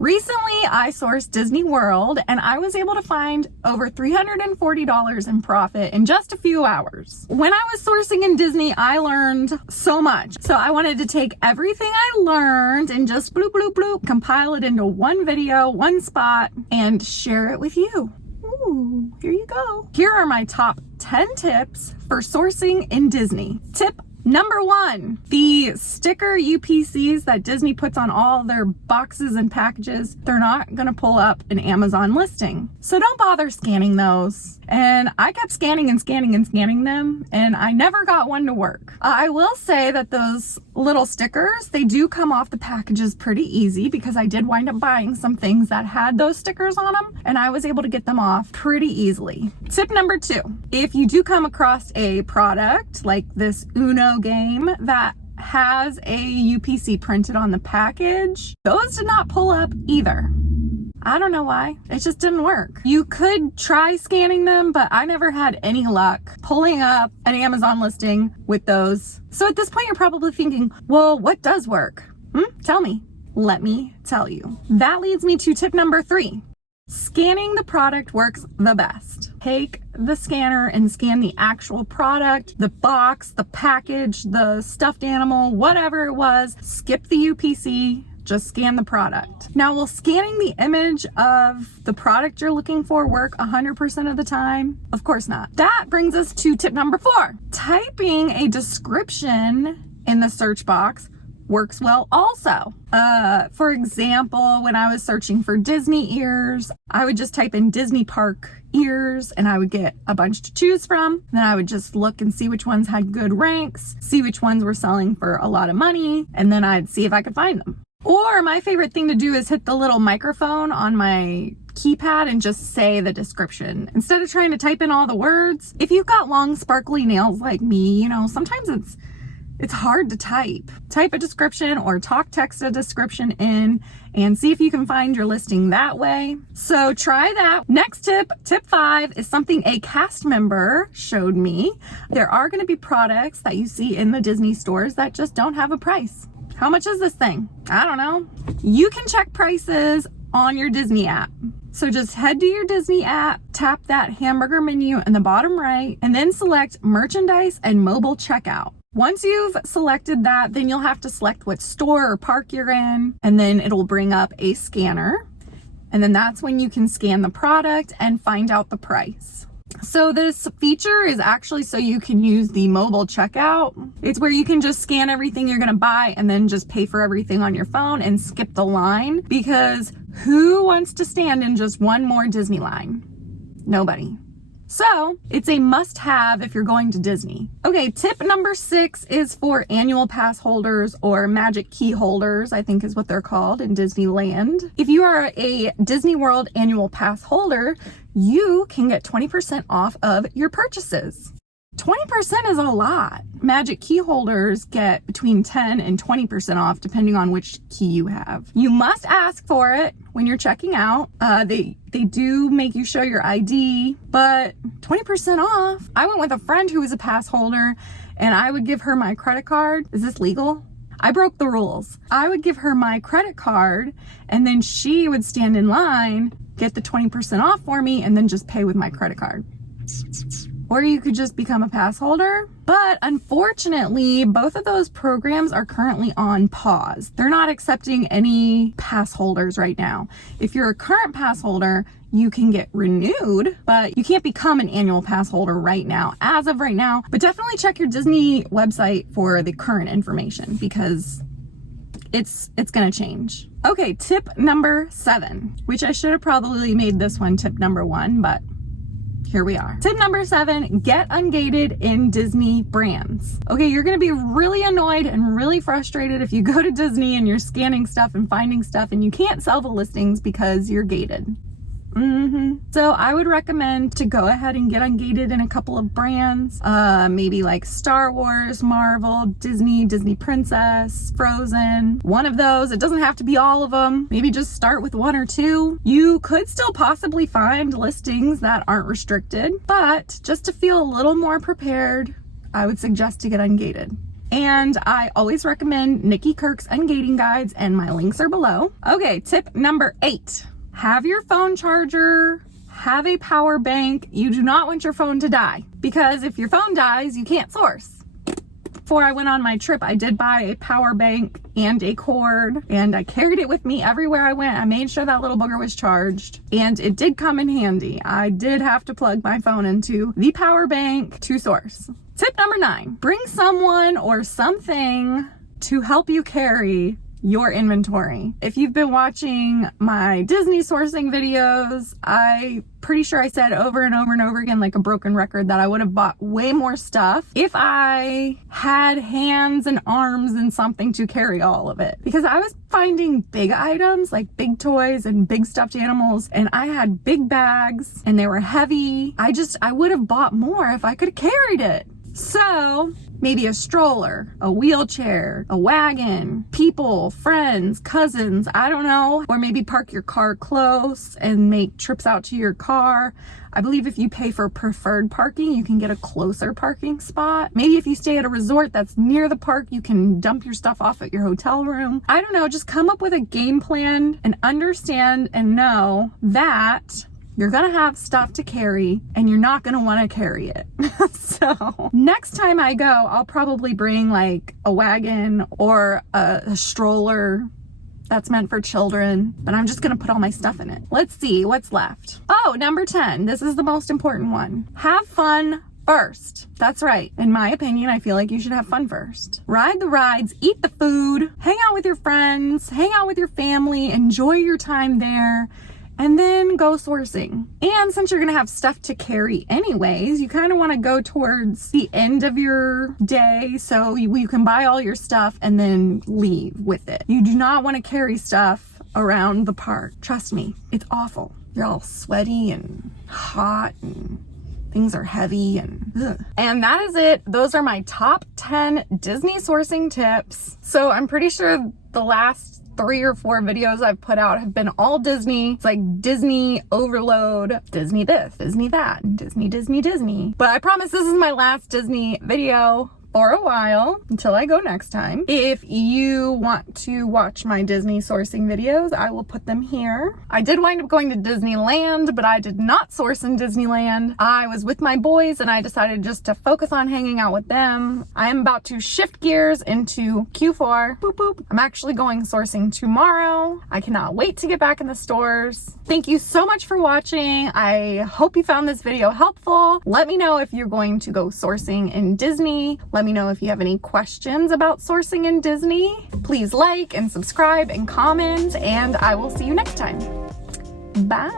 Recently, I sourced Disney World and I was able to find over $340 in profit in just a few hours. When I was sourcing in Disney, I learned so much. So I wanted to take everything I learned and just bloop, bloop, bloop, compile it into one video, one spot, and share it with you. Ooh, here you go. Here are my top 10 tips for sourcing in Disney. Tip number 1, the sticker UPC'S that Disney puts on all their boxes and packages, they're not gonna pull up an Amazon listing. So don't bother scanning those. And I kept scanning and scanning and scanning them, and I never got one to work. I will say that those little stickers, they do come off the packages pretty easy because I did wind up buying some things that had those stickers on them, and I was able to get them off pretty easily. Tip number 2, if you do come across a product like this Uno game that has a UPC printed on the package, those did not pull up either. I don't know why. It just didn't work. You could try scanning them, but I never had any luck pulling up an Amazon listing with those. So at this point, you're probably thinking, well, what does work? Tell me. Let me tell you. That leads me to tip number 3. Scanning the product works the best. Take the scanner and scan the actual product, the box, the package, the stuffed animal, whatever it was. Skip the UPC. Just scan the product. Now, will scanning the image of the product you're looking for work 100% of the time? Of course not. That brings us to tip number 4. Typing a description in the search box works well also. For example, when I was searching for Disney ears, I would just type in Disney Park ears and I would get a bunch to choose from. Then I would just look and see which ones had good ranks, see which ones were selling for a lot of money, and then I'd see if I could find them. Or my favorite thing to do is hit the little microphone on my keypad and just say the description instead of trying to type in all the words. If you've got long sparkly nails like me, sometimes it's hard to type. Type a description or text a description in and see if you can find your listing that way. So try that. Next tip, tip 5, is something a cast member showed me. There are going to be products that you see in the Disney stores that just don't have a price. How much is this thing? I don't know. You can check prices on your Disney app. So just head to your Disney app, tap that hamburger menu in the bottom right, and then select merchandise and mobile checkout. Once you've selected that, then you'll have to select what store or park you're in, and then it'll bring up a scanner. And then that's when you can scan the product and find out the price. So this feature is actually so you can use the mobile checkout. It's where you can just scan everything you're gonna buy and then just pay for everything on your phone and skip the line, because who wants to stand in just one more Disney line? Nobody. So it's a must-have if you're going to Disney. Okay, tip number 6 is for annual pass holders, or magic key holders, I think is what they're called in Disneyland. If you are a Disney World annual pass holder, you can get 20% off of your purchases. 20% is a lot. Magic key holders get between 10 and 20% off depending on which key you have. You must ask for it when you're checking out. They do make you show your ID, but 20% off. I went with a friend who was a pass holder and I would give her my credit card. Is this legal? I broke the rules. I would give her my credit card and then she would stand in line, get the 20% off for me, and then just pay with my credit card. Or you could just become a pass holder. But unfortunately, both of those programs are currently on pause. They're not accepting any pass holders right now. If you're a current pass holder, you can get renewed, but you can't become an annual pass holder right now, as of right now. But definitely check your Disney website for the current information, because it's gonna change. Okay, tip number 7, which I should have probably made this one tip number 1, but here we are. Tip number 7, get ungated in Disney brands. Okay, you're gonna be really annoyed and really frustrated if you go to Disney and you're scanning stuff and finding stuff and you can't sell the listings because you're gated. So I would recommend to go ahead and get ungated in a couple of brands, maybe like Star Wars, Marvel, Disney, Disney Princess, Frozen, one of those. It doesn't have to be all of them. Maybe just start with 1 or 2. You could still possibly find listings that aren't restricted, but just to feel a little more prepared, I would suggest to get ungated. And I always recommend Nikki Kirk's Ungating Guides, and my links are below. Okay, tip number 8. Have your phone charger, have a power bank. You do not want your phone to die, because if your phone dies, you can't source. Before I went on my trip, I did buy a power bank and a cord, and I carried it with me everywhere I went. I made sure that little booger was charged, and it did come in handy. I did have to plug my phone into the power bank to source. Tip number 9, bring someone or something to help you carry your inventory. If you've been watching my Disney sourcing videos, I'm pretty sure I said over and over and over again, like a broken record, that I would have bought way more stuff if I had hands and arms and something to carry all of it. Because I was finding big items, like big toys and big stuffed animals, and I had big bags and they were heavy. I would have bought more if I could have carried it. So maybe a stroller, a wheelchair, a wagon, people, friends, cousins, I don't know. Or maybe park your car close and make trips out to your car. I believe if you pay for preferred parking, you can get a closer parking spot. Maybe if you stay at a resort that's near the park, you can dump your stuff off at your hotel room. I don't know, just come up with a game plan and understand and know that you're gonna have stuff to carry and you're not gonna wanna carry it. So next time I go, I'll probably bring like a wagon or a stroller that's meant for children, but I'm just gonna put all my stuff in it. Let's see what's left. Oh, number 10, this is the most important one. Have fun first. That's right. In my opinion, I feel like you should have fun first. Ride the rides, eat the food, hang out with your friends, hang out with your family, enjoy your time there, and then go sourcing. And since you're gonna have stuff to carry anyways, you kind of want to go towards the end of your day so you can buy all your stuff and then leave with it. You do not want to carry stuff around the park. Trust me, it's awful. You're all sweaty and hot and things are heavy and ugh. And that is it. Those are my top 10 Disney sourcing tips. So I'm pretty sure the last 3 or 4 videos I've put out have been all Disney. It's like Disney overload, Disney this, Disney that, Disney. But I promise this is my last Disney video for a while until I go next time. If you want to watch my Disney sourcing videos, I will put them here. I did wind up going to Disneyland, but I did not source in Disneyland. I was with my boys and I decided just to focus on hanging out with them. I am about to shift gears into Q4. Boop, boop. I'm actually going sourcing tomorrow. I cannot wait to get back in the stores. Thank you so much for watching. I hope you found this video helpful. Let me know if you're going to go sourcing in Disney. Let me know if you have any questions about sourcing in Disney. Please like and subscribe and comment, and I will see you next time. Bye.